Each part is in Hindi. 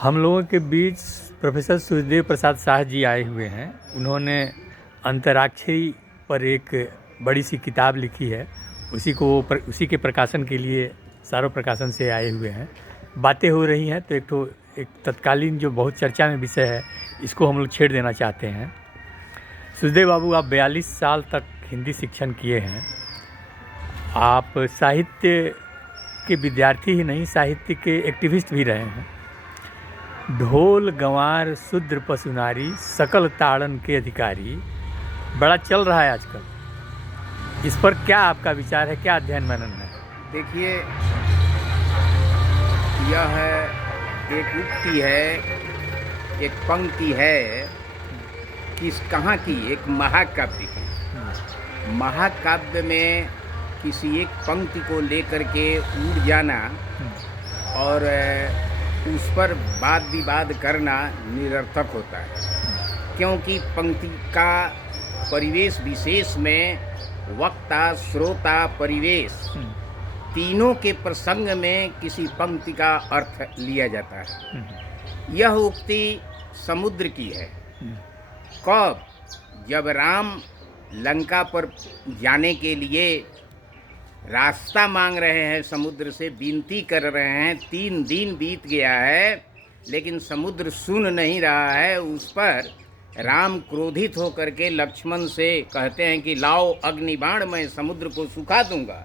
हम लोगों के बीच प्रोफेसर सुखदेव प्रसाद शाह जी आए हुए हैं। उन्होंने अंतराक्षरी पर एक बड़ी सी किताब लिखी है। उसी के प्रकाशन के लिए सारों प्रकाशन से आए हुए हैं। बातें हो रही हैं तो एक तत्कालीन जो बहुत चर्चा में विषय है, इसको हम लोग छेड़ देना चाहते हैं। सुखदेव बाबू, आप 42 साल तक हिंदी शिक्षण किए हैं। आप साहित्य के विद्यार्थी ही नहीं, साहित्य के एक्टिविस्ट भी रहे हैं। ढोल गंवार शूद्र पशुनारी सकल ताड़न के अधिकारी बड़ा चल रहा है आजकल। इस पर क्या आपका विचार है, क्या अध्ययन मनन है? देखिए, यह एक उक्ति है, एक पंक्ति है किस कहाँ की, एक महाकाव्य की। महाकाव्य में किसी एक पंक्ति को लेकर के उड़ जाना और उस पर वाद विवाद करना निरर्थक होता है, क्योंकि पंक्ति का परिवेश विशेष में वक्ता, श्रोता, परिवेश तीनों के प्रसंग में किसी पंक्ति का अर्थ लिया जाता है। यह उक्ति समुद्र की है। कब? जब राम लंका पर जाने के लिए रास्ता मांग रहे हैं, समुद्र से विनती कर रहे हैं। 3 दिन बीत गया है लेकिन समुद्र सुन नहीं रहा है। उस पर राम क्रोधित होकर के लक्ष्मण से कहते हैं कि लाओ अग्निबाण, मैं समुद्र को सुखा दूंगा।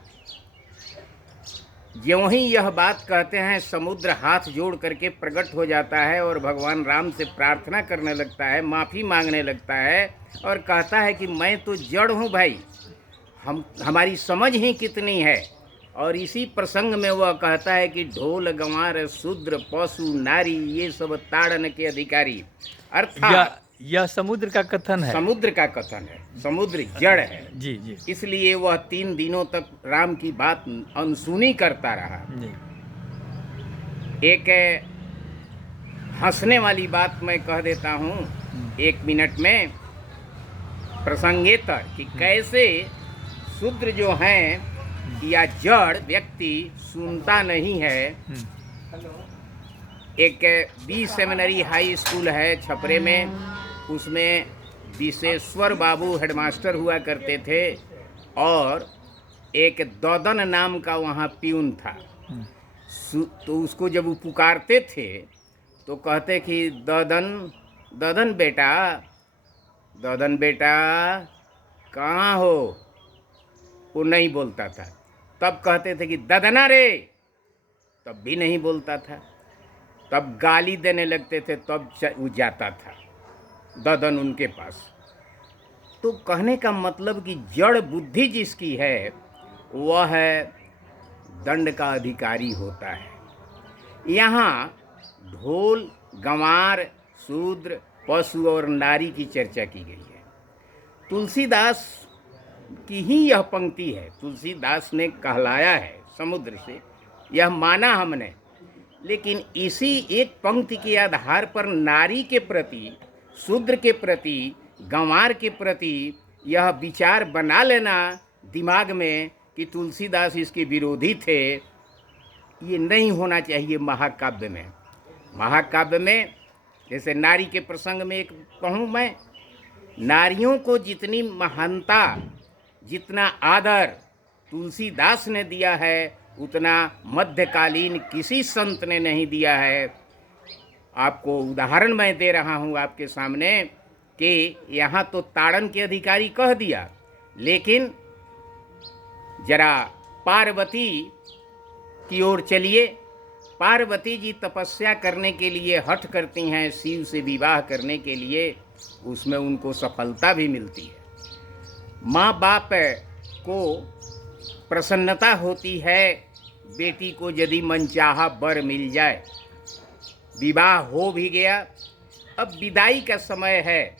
ज्यों ही यह बात कहते हैं, समुद्र हाथ जोड़ करके प्रकट हो जाता है और भगवान राम से प्रार्थना करने लगता है, माफ़ी मांगने लगता है और कहता है कि मैं तो जड़ हूँ भाई, हमारी समझ ही कितनी है। और इसी प्रसंग में वह कहता है कि ढोल गंवार शूद्र पशु नारी ये सब ताड़न के अधिकारी। अर्थात यह समुद्र का कथन है। समुद्र का कथन है। समुद्र जड़ है। जी जी। इसलिए वह 3 दिनों तक राम की बात अनसुनी करता रहा। जी। एक हंसने वाली बात मैं कह देता हूँ 1 मिनट में, प्रसंगेतर, कि कैसे शूद्र जो हैं या जड़ व्यक्ति सुनता नहीं है। एक बी सेमिनरी हाई स्कूल है छपरे में, उसमें विशेश्वर बाबू हेडमास्टर हुआ करते थे और एक ददन नाम का वहाँ प्यून था। तो उसको जब वो पुकारते थे तो कहते कि ददन बेटा कहाँ हो? वो नहीं बोलता था। तब कहते थे कि ददना रे, तब भी नहीं बोलता था। तब गाली देने लगते थे, तब वो जाता था ददन उनके पास। तो कहने का मतलब कि जड़ बुद्धि जिसकी है वह दंड का अधिकारी होता है। यहाँ ढोल गंवार शूद्र पशु और नारी की चर्चा की गई है। तुलसीदास की ही यह पंक्ति है। तुलसीदास ने कहलाया है समुद्र से, यह माना हमने। लेकिन इसी एक पंक्ति के आधार पर नारी के प्रति, शूद्र के प्रति, गंवार के प्रति यह विचार बना लेना दिमाग में कि तुलसीदास इसके विरोधी थे, ये नहीं होना चाहिए। महाकाव्य में जैसे नारी के प्रसंग में एक कहूँ मैं, नारियों को जितनी महानता, जितना आदर तुलसीदास ने दिया है उतना मध्यकालीन किसी संत ने नहीं दिया है। आपको उदाहरण मैं दे रहा हूँ आपके सामने कि यहाँ तो ताड़न के अधिकारी कह दिया, लेकिन जरा पार्वती की ओर चलिए। पार्वती जी तपस्या करने के लिए हठ करती हैं, शिव से विवाह करने के लिए, उसमें उनको सफलता भी मिलती है। माँ बाप को प्रसन्नता होती है बेटी को यदि मनचाहा वर मिल जाए। विवाह हो भी गया, अब विदाई का समय है।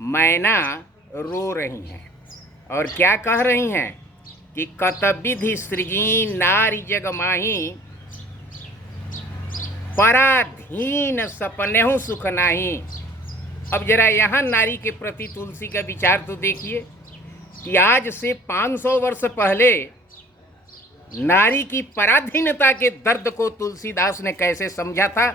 मैना रो रही हैं और क्या कह रही हैं कि कतविधि सृजी नारी जगमाही, पराधीन सपनेहु सुख नाही। अब जरा यहाँ नारी के प्रति तुलसी का विचार तो देखिए कि आज से 500 वर्ष पहले नारी की पराधीनता के दर्द को तुलसीदास ने कैसे समझा था।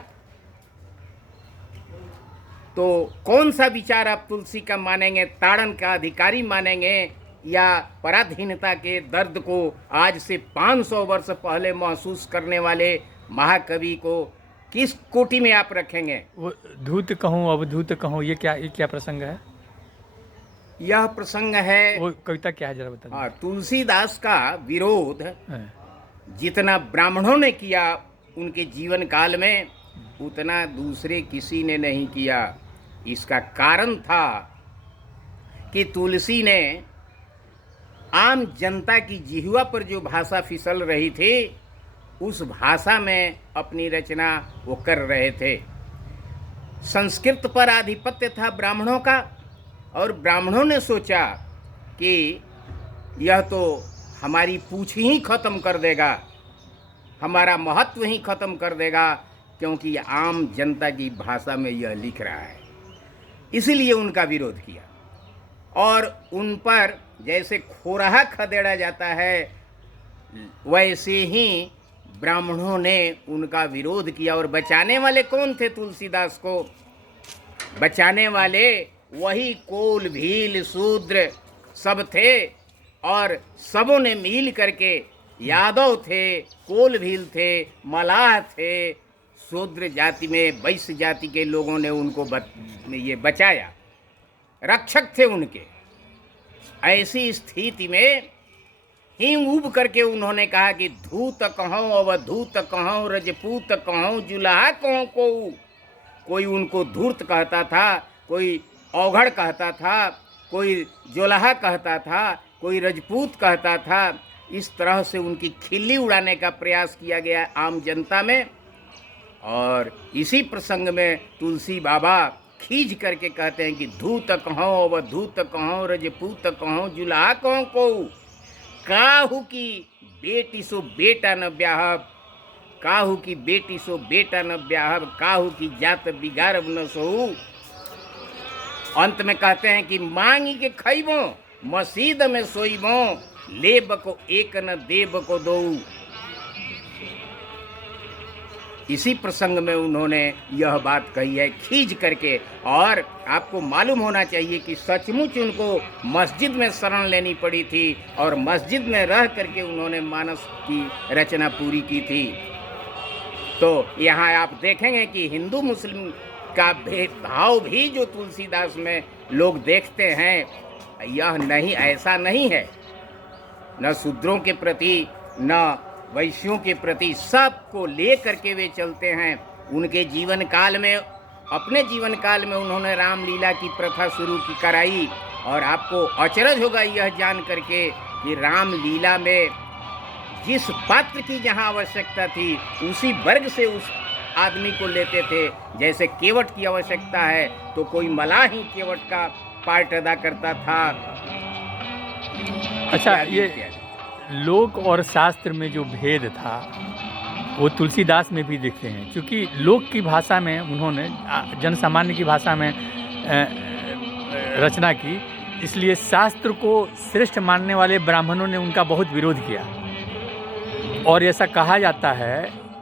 तो कौन सा विचार आप तुलसी का मानेंगे? ताड़न का अधिकारी मानेंगे या पराधीनता के दर्द को आज से 500 वर्ष पहले महसूस करने वाले महाकवि को किस कोटि में आप रखेंगे? वो धूत कहूँ अवधूत कहूँ, ये क्या प्रसंग है? यह प्रसंग है, वो कविता क्या है जरा बता दो। हाँ, तुलसीदास का विरोध हाँ, जितना ब्राह्मणों ने किया उनके जीवन काल में, उतना दूसरे किसी ने नहीं किया। इसका कारण था कि तुलसी ने आम जनता की जिह्वा पर जो भाषा फिसल रही थी, उस भाषा में अपनी रचना वो कर रहे थे। संस्कृत पर आधिपत्य था ब्राह्मणों का, और ब्राह्मणों ने सोचा कि यह तो हमारी पूछ ही खत्म कर देगा, हमारा महत्व ही खत्म कर देगा, क्योंकि आम जनता की भाषा में यह लिख रहा है। इसीलिए उनका विरोध किया, और उन पर जैसे खोराहा खदेड़ा जाता है, वैसे ही ब्राह्मणों ने उनका विरोध किया। और बचाने वाले कौन थे तुलसीदास को? बचाने वाले वही कोल भील शूद्र सब थे, और सबों ने मिल करके, यादव थे, कोल भील थे, मलाह थे, शूद्र जाति में वैश्य जाति के लोगों ने उनको ये बचाया, रक्षक थे उनके। ऐसी स्थिति में ही उब करके उन्होंने कहा कि धूत कहों अवधूत कहों रजपूत कहों जुलाहा कहों को। कोई उनको धूर्त कहता था, कोई औघड़ कहता था, कोई जोलाहा कहता था, कोई रजपूत कहता था। इस तरह से उनकी खिल्ली उड़ाने का प्रयास किया गया आम जनता में। और इसी प्रसंग में तुलसी बाबा खींच करके कहते हैं कि धूत कहों अवधूत कहों रजपूत कहों जुलाहा कहों को। काहू की बेटी सो बेटा न ब्याहब, काहू की बेटी सो बेटा न ब्याहब, काहू की जात बिगाड़ब न सोहू। अंत में कहते हैं कि मांगी के खइबो मसीद में सोइबो, लेब को एक न देब को दो। इसी प्रसंग में उन्होंने यह बात कही है खींच करके। और आपको मालूम होना चाहिए कि सचमुच उनको मस्जिद में शरण लेनी पड़ी थी, और मस्जिद में रह करके उन्होंने मानस की रचना पूरी की थी। तो यहाँ आप देखेंगे कि हिंदू मुस्लिम का भेदभाव भी जो तुलसीदास में लोग देखते हैं, यह नहीं, ऐसा नहीं है। न शूद्रों के प्रति न वैश्यों के प्रति, सबको ले करके वे चलते हैं। उनके जीवन काल में, अपने जीवन काल में उन्होंने रामलीला की प्रथा शुरू की कराई। और आपको अचरज होगा यह जान करके कि रामलीला में जिस पात्र की जहाँ आवश्यकता थी, उसी वर्ग से उस आदमी को लेते थे। जैसे केवट की आवश्यकता है तो कोई मलाह ही केवट का पार्ट अदा करता था। अच्छा, ये लोक और शास्त्र में जो भेद था वो तुलसीदास में भी दिखते हैं। क्योंकि लोक की भाषा में उन्होंने जन सामान्य की भाषा में रचना की, इसलिए शास्त्र को श्रेष्ठ मानने वाले ब्राह्मणों ने उनका बहुत विरोध किया। और ऐसा कहा जाता है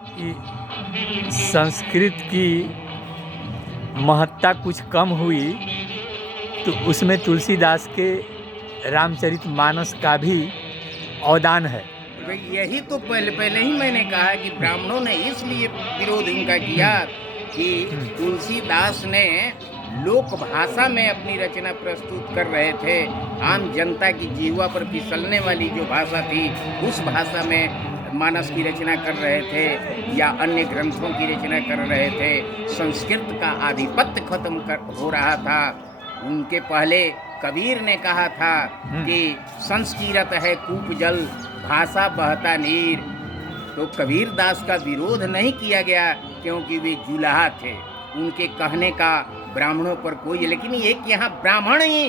कि संस्कृत की महत्ता कुछ कम हुई तो उसमें तुलसीदास के रामचरितमानस का भी अवदान है। यही तो पहले ही मैंने कहा कि ब्राह्मणों ने इसलिए विरोध इनका किया कि तुलसीदास ने लोक भाषा में अपनी रचना प्रस्तुत कर रहे थे। आम जनता की जीवा पर फिसलने वाली जो भाषा थी, उस भाषा में मानस की रचना कर रहे थे या अन्य ग्रंथों की रचना कर रहे थे। संस्कृत का आधिपत्य खत्म हो रहा था। उनके पहले कबीर ने कहा था कि संस्कृत है कूप जल, भाषा बहता नीर। तो कबीर दास का विरोध नहीं किया गया क्योंकि वे जुलाहा थे। उनके कहने का ब्राह्मणों पर कोई, लेकिन एक यहाँ ब्राह्मण ही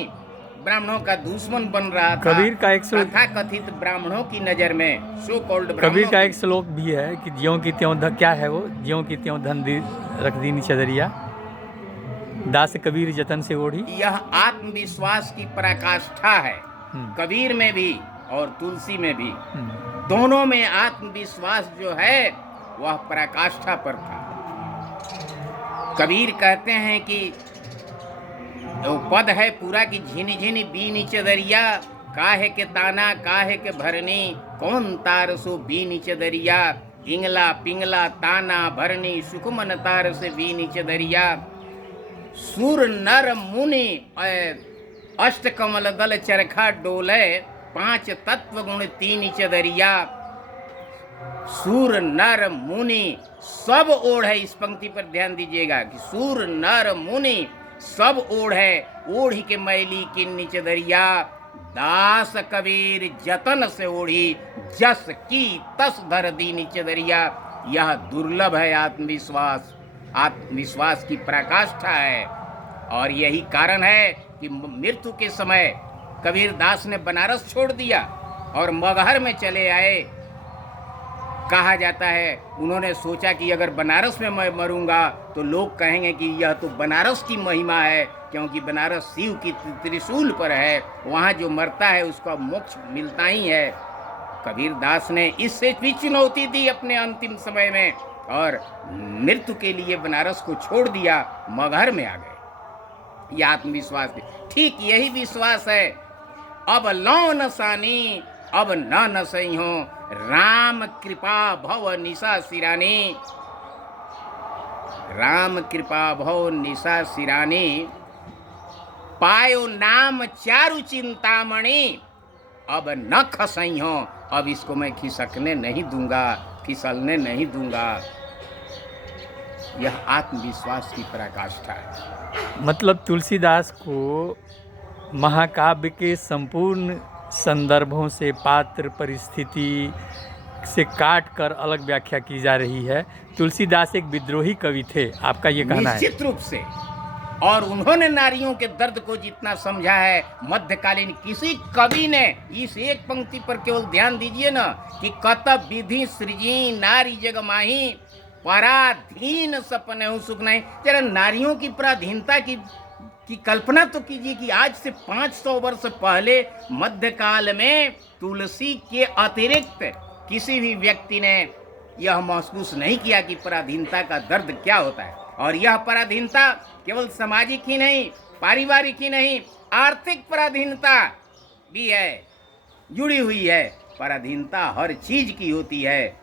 ब्राह्मणों का दुश्मन बन रहा था। कबीर का एक श्लोक, तथा कथित ब्राह्मणों की नज़र में, सो कॉल्ड कबीर का एक श्लोक भी है कि ज्यों की त्यों क्या है वो, ज्यों की त्यों धन रख दीनी चदरिया, दास कबीर जतन से ओढ़ी। यह आत्मविश्वास की पराकाष्ठा है, कबीर में भी और तुलसी में भी। दोनों में आत्मविश्वास जो है वह पराकाष्ठा पर था। कबीर कहते हैं कि वो पद है पूरा कि झिनी झिनी बीनी चदरिया, काहे के ताना काहे के भरनी, कौन तार सो बीनी चदरिया, इंगला पिंगला ताना भरनी, सुखमन तार से बीनी चदरिया। सूर नर मुनि अष्ट कमल दल चरखा डोले, पांच तत्व गुण तीन चदरिया। सूर नर मुनि सब ओढ़ है, इस पंक्ति पर ध्यान दीजिएगा कि सूर नर मुनि सब ओढ़ है, ओढ़ी के मैली किन्नी चदरिया। दास कबीर जतन से ओढ़ी, जस की तस धर दीनी चदरिया। यह दुर्लभ है आत्मविश्वास, आत्मविश्वास की पराकाष्ठा है। और यही कारण है कि मृत्यु के समय कबीर दास ने बनारस छोड़ दिया और मगहर में चले आए। कहा जाता है उन्होंने सोचा कि अगर बनारस में मैं मरूंगा तो लोग कहेंगे कि यह तो बनारस की महिमा है, क्योंकि बनारस शिव की त्रिशूल पर है, वहाँ जो मरता है उसका मोक्ष मिलता ही है। कबीर दास ने इससे भी चुनौती दी अपने अंतिम समय में और मृत्यु के लिए बनारस को छोड़ दिया, मगहर में आ गए। यह आत्मविश्वास है। ठीक यही विश्वास है। अब लौ न सानी अब न सही हो, राम कृपा भव निशा सिरानी। राम कृपा भव निशा सिरानी, पायो नाम चारु चिंतामणि। अब न खसई हो, अब इसको मैं खिसकने नहीं दूंगा, फिसलने नहीं दूंगा। यह आत्मविश्वास की पराकाष्ठा है। मतलब तुलसीदास को महाकाव्य के संपूर्ण संदर्भों से, पात्र परिस्थिति से काट कर अलग व्याख्या की जा रही है। तुलसीदास एक विद्रोही कवि थे, आपका ये कहना है? निश्चित रूप से। और उन्होंने नारियों के दर्द को जितना समझा है, मध्यकालीन किसी कवि ने, इस एक पंक्ति पर केवल ध्यान दीजिए ना कि कतब विधि सृजी नारी जग माही, पराधीन सपने सुख नहीं। जरा नारियों की पराधीनता की कल्पना तो कीजिए कि आज से 500 वर्ष पहले मध्यकाल में तुलसी के अतिरिक्त किसी भी व्यक्ति ने यह महसूस नहीं किया कि पराधीनता का दर्द क्या होता है। और यह पराधीनता केवल सामाजिक ही नहीं, पारिवारिक ही नहीं, आर्थिक पराधीनता भी है, जुड़ी हुई है। पराधीनता हर चीज की होती है।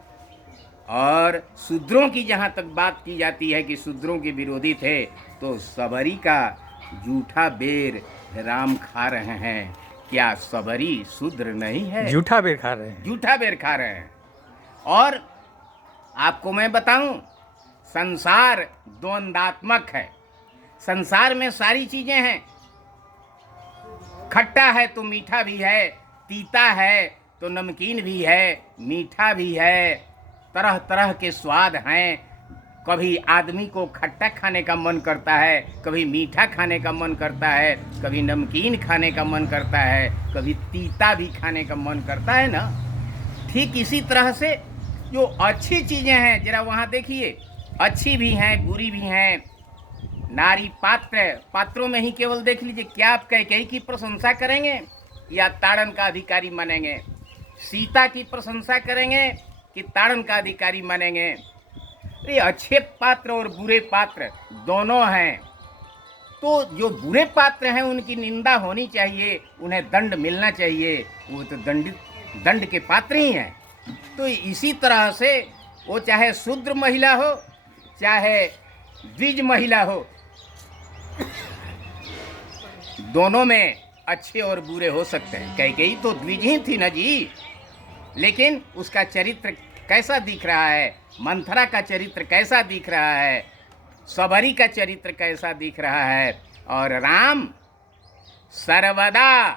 और शूद्रों की जहाँ तक बात की जाती है कि शूद्रों के विरोधी थे, तो सबरी का जूठा बेर राम खा रहे हैं। क्या सबरी शूद्र नहीं है? जूठा बेर खा रहे हैं, जूठा बेर खा रहे हैं। और आपको मैं बताऊं, संसार द्वंदात्मक है। संसार में सारी चीजें हैं। खट्टा है तो मीठा भी है, तीता है तो नमकीन भी है, मीठा भी है, तरह तरह के स्वाद हैं। कभी आदमी को खट्टा खाने का मन करता है, कभी मीठा खाने का मन करता है, कभी नमकीन खाने का मन करता है, कभी तीता भी खाने का मन करता है ना। ठीक इसी तरह से जो अच्छी चीज़ें हैं, जरा वहाँ देखिए, अच्छी भी हैं बुरी भी हैं। नारी पात्रों में ही केवल देख लीजिए, क्या आप कैकेयी की प्रशंसा करेंगे या ताड़न का अधिकारी मानेंगे? सीता की प्रशंसा करेंगे कि ताड़न का अधिकारी मानेंगे? ये अच्छे पात्र और बुरे पात्र दोनों हैं। तो जो बुरे पात्र हैं उनकी निंदा होनी चाहिए, उन्हें दंड मिलना चाहिए, वो तो दंड के पात्र ही हैं। तो इसी तरह से वो चाहे शूद्र महिला हो चाहे द्विज महिला हो, दोनों में अच्छे और बुरे हो सकते हैं। कैकेयी तो द्विज ही थी ना जी, लेकिन उसका चरित्र कैसा दिख रहा है, मंथरा का चरित्र कैसा दिख रहा है, सबरी का चरित्र कैसा दिख रहा है। और राम सर्वदा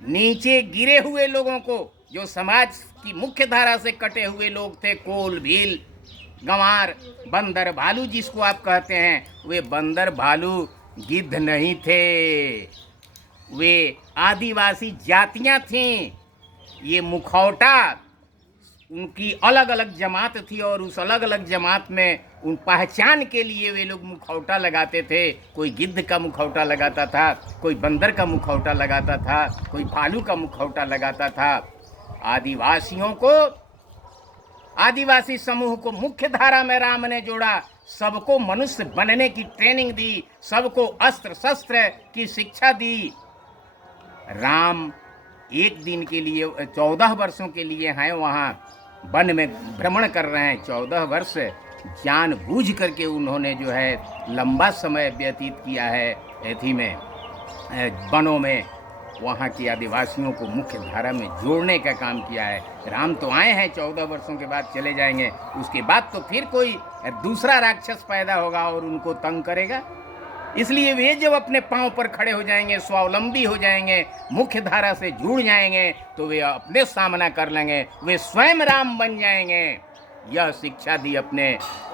नीचे गिरे हुए लोगों को, जो समाज की मुख्य धारा से कटे हुए लोग थे, कोल भील गंवार बंदर भालू जिसको आप कहते हैं, वे बंदर भालू गिद्ध नहीं थे, वे आदिवासी जातियां थीं। ये मुखौटा उनकी अलग अलग जमात थी और उस अलग अलग जमात में उन पहचान के लिए वे लोग मुखौटा लगाते थे। कोई गिद्ध का मुखौटा लगाता था, कोई बंदर का मुखौटा लगाता था, कोई भालू का मुखौटा लगाता था। आदिवासियों को आदिवासी समूह को मुख्य धारा में राम ने जोड़ा, सबको मनुष्य बनने की ट्रेनिंग दी, सबको अस्त्र शस्त्र की शिक्षा दी। राम एक दिन के लिए 14 वर्षों के लिए हैं वहाँ वन में भ्रमण कर रहे हैं। 14 वर्ष जानबूझ करके उन्होंने जो है लंबा समय व्यतीत किया है एथी में, वनों में, वहाँ के आदिवासियों को मुख्य धारा में जोड़ने का काम किया है। राम तो आए हैं, 14 वर्षों के बाद चले जाएंगे, उसके बाद तो फिर कोई दूसरा राक्षस पैदा होगा और उनको तंग करेगा। इसलिए वे जब अपने पांव पर खड़े हो जाएंगे, स्वावलंबी हो जाएंगे, मुख्य धारा से जुड़ जाएंगे, तो वे अपने सामना कर लेंगे, वे स्वयं राम बन जाएंगे। यह शिक्षा दी अपने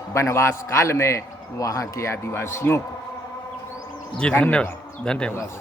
वनवास काल में वहाँ के आदिवासियों को। जी धन्यवाद।